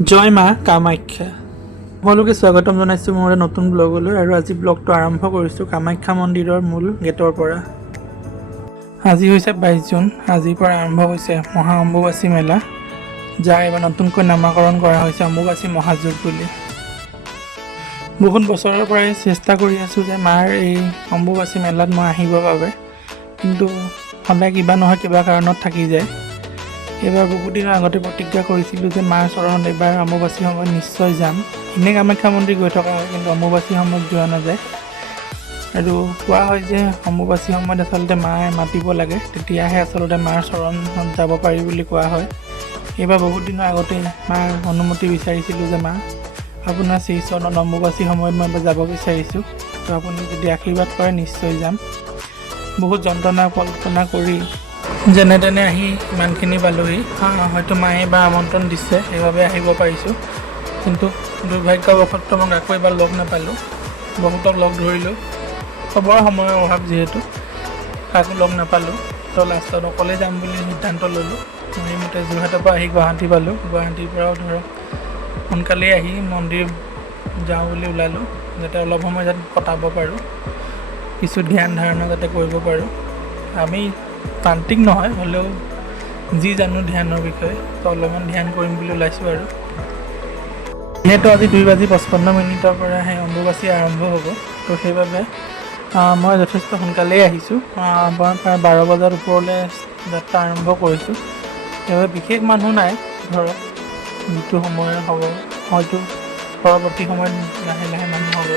জয় মা কামাখ্যা। সকলোকে স্বাগতম জনাইছোঁ মোৰ নতুন ব্লগলৈ। আৰু আজি ব্লগটো আৰম্ভ কৰিছোঁ কামাখ্যা মন্দিৰৰ মূল গেটৰ পৰা। আজি হৈছে 22 জুন। আজিৰ পৰা আৰম্ভ হৈছে মহা অম্বুবাচী মেলা, যাৰ এইবাৰ নতুনকৈ নামাকৰণ কৰা হৈছে অম্বুবাচী মহাযুগ বুলি। বহুত বছৰৰ পৰাই চেষ্টা কৰি আছোঁ যে মাৰ এই অম্বুবাচী মেলাত মই আহিবৰ বাবে, কিন্তু সদায় কিবা নহয় কিবা কাৰণত থাকি যায়। এইবাৰ বহুত দিনৰ আগতে প্ৰতিজ্ঞা কৰিছিলোঁ যে মাৰ চৰণত এইবাৰ অম্বুবাচী সময়ত নিশ্চয় যাম। এনেই কামাখ্যা মন্দিৰ গৈ থকা হয়, কিন্তু অম্বুবাচী সময়ত যোৱা নাযায়। আৰু কোৱা হয় যে অম্বুবাচী সময়ত আচলতে মায়ে মাতিব লাগে, তেতিয়াহে আচলতে মাৰ চৰণত যাব পাৰি বুলি কোৱা হয়। এইবাৰ বহুত দিনৰ আগতে মাৰ অনুমতি বিচাৰিছিলোঁ যে মা, আপোনাৰ শ্ৰীচৰণত অম্বুবাচী সময়ত মই এবাৰ যাব বিচাৰিছোঁ, তো আপুনি যদি আশীৰ্বাদ কৰে নিশ্চয় যাম। বহুত যন্ত্ৰণা কল্পনা কৰি যেনে তেনে আহি ইমানখিনি পালোহি। হয়তো মায়ে এইবাৰ আমন্ত্ৰণ দিছে, সেইবাবে আহিব পাৰিছোঁ, কিন্তু দুৰ্ভাগ্যবশতঃ মই আকৌ এবাৰ লগ নাপালোঁ। বহুতক লগ ধৰিলোঁ, চবৰে সময়ৰ অভাৱ যিহেতু কাকো লগ নাপালোঁ। তো লাষ্টত অকলে যাম বুলি সিদ্ধান্ত ল'লোঁ। সেইমতে যোৰহাটৰ পৰা আহি গুৱাহাটী পালোঁ। গুৱাহাটীৰ পৰাও ধৰক সোনকালেই আহি মন্দিৰ যাওঁ বুলি ওলালোঁ, যাতে অলপ সময় যাতে কটাব পাৰোঁ, কিছু ধ্যান ধাৰণা যাতে কৰিব পাৰোঁ। আমি তান্ত্ৰিক নহয়, হ'লেও যি জানো ধ্যানৰ বিষয়ে, তো অলপমান ধ্যান কৰিম বুলি ওলাইছোঁ। আৰু যিহেতু আজি 2:55 পৰা সেই অম্বুবাচী আৰম্ভ হ'ব, তো সেইবাবে মই যথেষ্ট সোনকালেই আহিছোঁ। মই প্ৰায় 12 বজাৰ ওপৰলৈ যাত্ৰা আৰম্ভ কৰিছোঁ। সেইবাবে বিশেষ মানুহ নাই ধৰক, যিটো সময় হ'ব, হয়তো পৰৱৰ্তী সময়ত লাহে লাহে মানুহ হ'ব।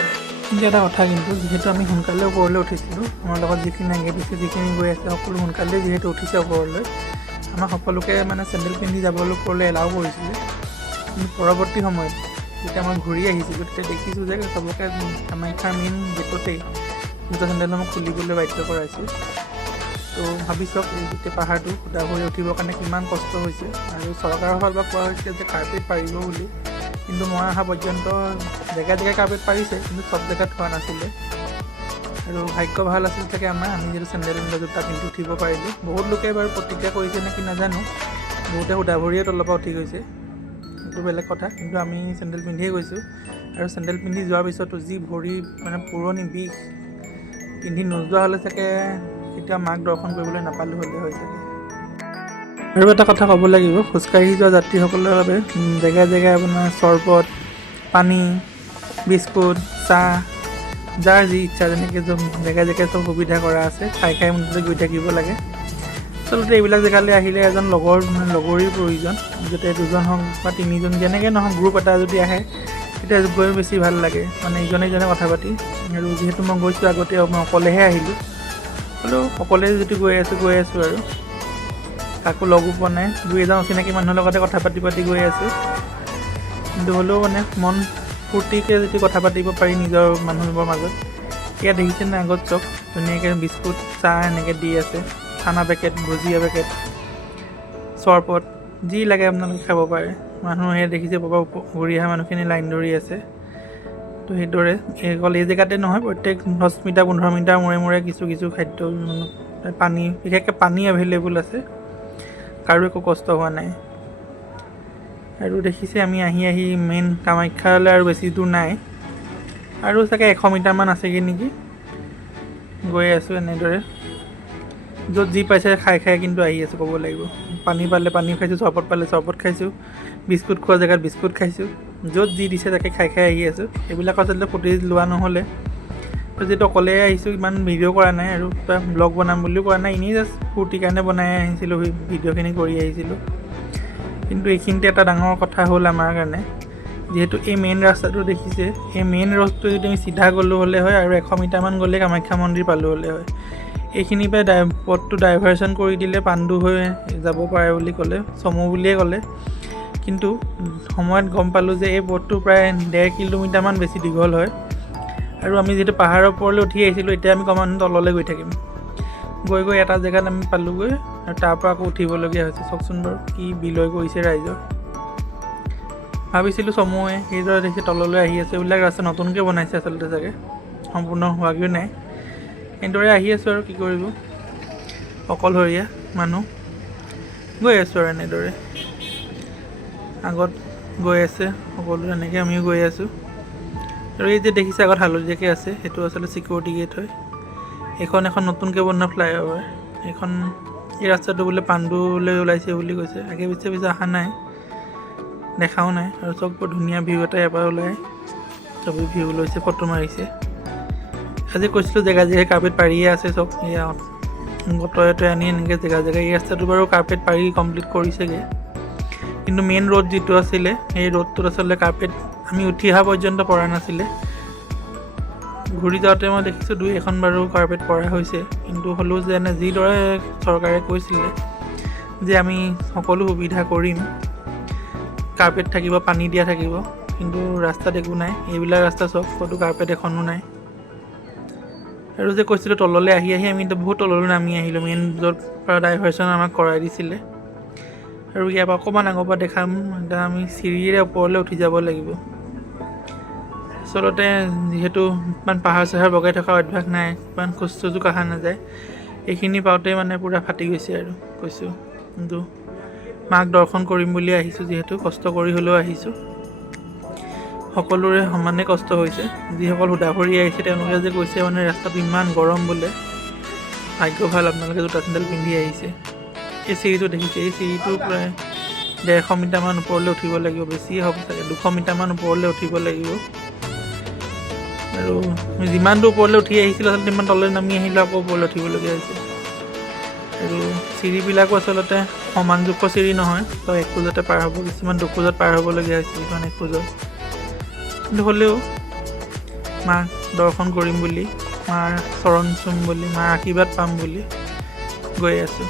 কিন্তু এটা কথা, কিন্তু যিহেতু আমি সোনকালে ওপৰলৈ উঠিছিলোঁ, আমাৰ লগত যিখিনি আগে পিছে যিখিনি গৈ আছে সকলো সোনকালে যিহেতু উঠিছে ওপৰলৈ, আমাক সকলোকে মানে চেণ্ডেল পিন্ধি যাবলৈ ওপৰলৈ এলাও কৰিছিলে। কিন্তু পৰৱৰ্তী সময়ত যেতিয়া মই ঘূৰি আহিছিলোঁ, তেতিয়া দেখিছোঁ যে চবকে কামাখ্যাৰ মেইন গেটতেই জোতা চেণ্ডেল মোক খুলিবলৈ বাধ্য কৰাইছিল। তো ভাবি চাওক, এই গোটেই পাহাৰটো সুদা ভৰি উঠিবৰ কাৰণে কিমান কষ্ট হৈছে। আৰু চৰকাৰৰ ফালৰ পৰা কোৱা হৈছিল যে কাৰ্পেট পাৰিব বুলি, কিন্তু মই অহা পৰ্যন্ত জেগাই জেগাই কাৰ্পেট পাৰিছে, কিন্তু চব জেগাত হোৱা নাছিলে। আৰু ভাগ্য ভাল আছিল চাগে আমাৰ, আমি যিহেতু চেণ্ডেল জোতা পিন্ধি উঠিব পাৰিলোঁ। বহুত লোকে বাৰু প্ৰতিক্ৰিয়া কৰিছে নেকি নাজানো, বহুতে সুদা ভৰিয়ে তলৰ পৰা উঠি গৈছে, সেইটো বেলেগ কথা। কিন্তু আমি চেণ্ডেল পিন্ধিয়ে গৈছোঁ, আৰু চেণ্ডেল পিন্ধি যোৱাৰ পিছতো যি ভৰি মানে পুৰণি বিষ, পিন্ধি নোযোৱা হ'লে চাগে কেতিয়াও মাক দৰ্শন কৰিবলৈ নাপালোঁ হ'লে হয় চাগে। আৰু এটা কথা ক'ব লাগিব, খোজকাঢ়ি যোৱা যাত্ৰীসকলৰ বাবে জেগাই জেগাই আপোনাৰ চৰবত, পানী, বিস্কুট, চাহ, যাৰ যি ইচ্ছা যেনেকৈ জেগাই জেগাই চব সুবিধা কৰা আছে। খাই খাই মুঠতে গৈ থাকিব লাগে। আচলতে এইবিলাক জেগালৈ আহিলে এজন লগৰীৰ প্ৰয়োজন, যাতে 2জন হওক বা 3জন, যেনেকৈ নহওক গ্ৰুপ এটা যদি আহে তেতিয়া গৈ বেছি ভাল লাগে, মানে ইজনে ইজনে কথা পাতি। আৰু যিহেতু মই গৈছোঁ আগতে, মই অকলেহে আহিলোঁ, হ'লেও অকলে যদি গৈ আছোঁ আৰু কাকো লগো পোৱা নাই, 2-এজন অচিনাকি মানুহৰ লগতে কথা পাতি গৈ আছোঁ। কিন্তু হ'লেও মানে মন ফূৰ্তিকৈ যদি কথা পাতিব পাৰি নিজৰ মানুহবোৰৰ মাজত। ইয়াত দেখিছেনে আগত চব ধুনীয়াকৈ বিস্কুট, চাহ এনেকৈ দি আছে, চানা পেকেট, ভুজিয়া পেকেট, চৰবত, যি লাগে আপোনালোকে খাব পাৰে। মানুহে দেখিছে বাবা ঘূৰি অহা মানুহখিনি লাইন ধৰি আছে। তো সেইদৰে অকল এই জেগাতে নহয়, প্ৰত্যেক 10 মিটাৰ 15 মিটাৰ মূৰে মূৰে কিছু কিছু খাদ্য, পানী, বিশেষকৈ পানী এভেইলেবল আছে, কাৰো একো কষ্ট হোৱা নাই। আৰু দেখিছে আমি আহি মেইন কামাখ্যালৈ আৰু বেছি দূৰ নাই, আৰু চাগে 100 মিটাৰমান আছেগৈ নেকি। গৈ আছোঁ এনেদৰে, য'ত যি পাইছে খাই খাই কিন্তু আহি আছোঁ ক'ব লাগিব। পানী পালে পানী খাইছোঁ, চৰবত পালে চৰবত খাইছোঁ, বিস্কুট খোৱা জেগাত বিস্কুট খাইছোঁ, য'ত যি দিছে তাকে খাই খাই আহি আছোঁ। এইবিলাক আচলতে ফুটেজ লোৱা নহ'লে, যিহেতু অকলে আহিছোঁ, ইমান ভিডিঅ' কৰা নাই, আৰু কিবা ব্লগ বনাম বুলিও কৰা নাই, এনেই জাষ্ট ফূৰ্তিৰ কাৰণে বনাই আহিছিলোঁ, ভিডিঅ'খিনি কৰি আহিছিলোঁ। কিন্তু এইখিনিতে এটা ডাঙৰ কথা হ'ল আমাৰ কাৰণে, যিহেতু এই মেইন ৰাস্তাটো দেখিছে, এই মেইন ৰোডটো যদি আমি চিধা গ'লোঁ হ'লে হয়, আৰু 100 মিটাৰমান গ'লে কামাখ্যা মন্দিৰ পালোঁ হ'লে হয়। এইখিনিৰ পৰা পথটো ডাইভাৰশ্যন কৰি দিলে পাণ্ডু হৈ যাব পাৰে বুলি ক'লে, চমু বুলিয়ে ক'লে। কিন্তু সময়ত গম পালোঁ যে এই পথটো প্ৰায় 1.5 কিলোমিটাৰমান বেছি দীঘল হয়। আৰু আমি যিহেতু পাহাৰৰ ওপৰলৈ উঠি আহিছিলোঁ, এতিয়া আমি ক্ৰমান্বয়ে তললৈ গৈ থাকিম। গৈ এটা জেগাত আমি পালোঁগৈ, আৰু তাৰ পৰা আকৌ উঠিবলগীয়া হৈছে। চাওকচোন বাৰু কি বিলয় কৰিছে ৰাইজৰ। ভাবিছিলোঁ চমুৱে, সেইদৰে দেখি তললৈ আহি আছে। এইবিলাক ৰাস্তা নতুনকৈ বনাইছে আচলতে চাগে, সম্পূৰ্ণ হোৱাগৈও নাই। সেইদৰে আহি আছোঁ, আৰু কি কৰিব, অকলশৰীয়া মানুহ গৈ আছোঁ আৰু এনেদৰে। আগত গৈ আছে সকলো তেনেকৈ আমিও গৈ আছোঁ। আৰু এই যে দেখিছে আগত হালধীয়াকৈ আছে সেইটো আচলতে ছিকিউৰিটি গেট হয়। এখন নতুনকৈ বনোৱা ফ্লাইঅভাৰ। এই ৰাস্তাটো বোলে পাণ্ডুলৈ ওলাইছে বুলি কৈছে। আগে পিছে অহা নাই, দেখাও নাই। আৰু চব বৰ ধুনীয়া ভিউ এটা এবাৰ ওলাই চবেই ভিউ লৈছে, ফটো মাৰিছে। আজি কৈছিলোঁ জেগা কাৰ্পেট পাৰিয়ে আছে চব। এয়া বতৰে আনি এনেকৈ জেগা এই ৰাস্তাটো বাৰু কাৰ্পেট পাৰি কমপ্লিট কৰিছেগৈ। কিন্তু মেইন ৰোড যিটো আছিলে সেই ৰোডটোত আচলতে কাৰ্পেট আমি উঠি অহা পৰ্যন্ত পৰা নাছিলে। ঘূৰি যাওঁতে মই দেখিছোঁ 2-এখন বাৰু কাৰ্পেট পৰা হৈছে। কিন্তু হ'লেও যেনে যিদৰে চৰকাৰে কৈছিলে যে আমি সকলো সুবিধা কৰিম, কাৰ্পেট থাকিব, পানী দিয়া থাকিব, কিন্তু ৰাস্তাত একো নাই। এইবিলাক ৰাস্তা চব ক'তো কাৰ্পেট এখনো নাই। আৰু যে কৈছিলোঁ তললৈ আহি আমি বহুত তললৈ নামি আহিলোঁ। মেইন য'ৰ পৰা ডাইভাৰশ্যন আমাক কৰাই দিছিলে। আৰু ইয়াৰ পৰা অকণমান আগৰ পৰা দেখাম, এতিয়া আমি চিৰিৰে ওপৰলৈ উঠি যাব লাগিব। আচলতে যিহেতু ইমান পাহাৰ বগাই থকা অভ্যাস নাই, ইমান খোজ চোজো কঢ়া নাযায়, এইখিনি পাওঁতে মানে পূৰা ফাটি গৈছে আৰু কৈছোঁ। কিন্তু মাক দৰ্শন কৰিম বুলি আহিছোঁ, যিহেতু কষ্ট কৰি হ'লেও আহিছোঁ। সকলোৰে সমানে কষ্ট হৈছে। যিসকল সুধাভৰি আহিছে তেওঁলোকে যে কৈছে মানে ৰাস্তাটো ইমান গৰম বোলে। ভাগ্য ভাল আপোনালোকে জোতা চেণ্ডেল পিন্ধি আহিছে। এই চিৰিটো দেখিছে, এই চিৰিটো প্ৰায় 150 মিটাৰমান ওপৰলৈ উঠিব লাগিব, বেছিয়ে হ'ব চাগে, 200 মিটাৰমান ওপৰলৈ উঠিব লাগিব। আৰু যিমানটো ওপৰলৈ উঠি আহিছিলোঁ আচলতে ইমান তললৈ নামি আহিলোঁ, আকৌ ওপৰলৈ উঠিবলগীয়া হৈছে। আৰু চিৰিবিলাকো আচলতে সমান জোখৰ চিৰি নহয়, তো 1 খোজতে পাৰ হ'ব, কিছুমান 2 খোজত পাৰ হ'বলগীয়া হৈছে, কিছুমান 1 খোজত। কিন্তু হ'লেও মাক দৰ্শন কৰিম বুলি, মাৰ চৰণ চুম বুলি, মাৰ আশীৰ্বাদ পাম বুলি গৈ আছোঁ।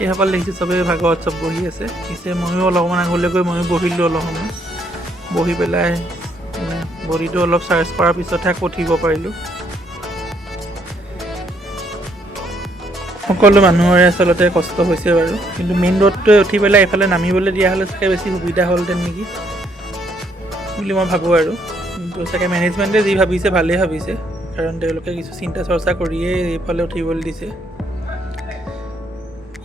এইসকল দেখিছোঁ চবেই ভাগৱত চব বহি আছে। পিছে ময়ো অলপমান আগলৈ গৈ ময়ো বহিলোঁ অলপ সময়। বহি পেলাই মানে বডিটো অলপ চাৰ্জ কৰাৰ পিছতহে আকৌ উঠিব পাৰিলোঁ। সকলো মানুহৰে আচলতে কষ্ট হৈছে বাৰু, কিন্তু মেইন ৰোডটোৱে উঠি পেলাই এইফালে নামিবলৈ দিয়া হ'লে চাগে বেছি সুবিধা হ'লহেঁতেন নেকি বুলি মই ভাবোঁ। আৰু কিন্তু চাগে মেনেজমেণ্টে যি ভাবিছে ভালেই ভাবিছে, কাৰণ তেওঁলোকে কিছু চিন্তা চৰ্চা কৰিয়েই এইফালে উঠিবলৈ দিছে।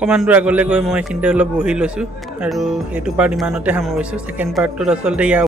অকণমান দূৰ আগলৈ গৈ মই এইখিনিতে অলপ বহি লৈছোঁ আৰু এইটো পাৰ্ট ইমানতে সামৰিছোঁ। ছেকেণ্ড পাৰ্টটোত আচলতে ইয়াৰ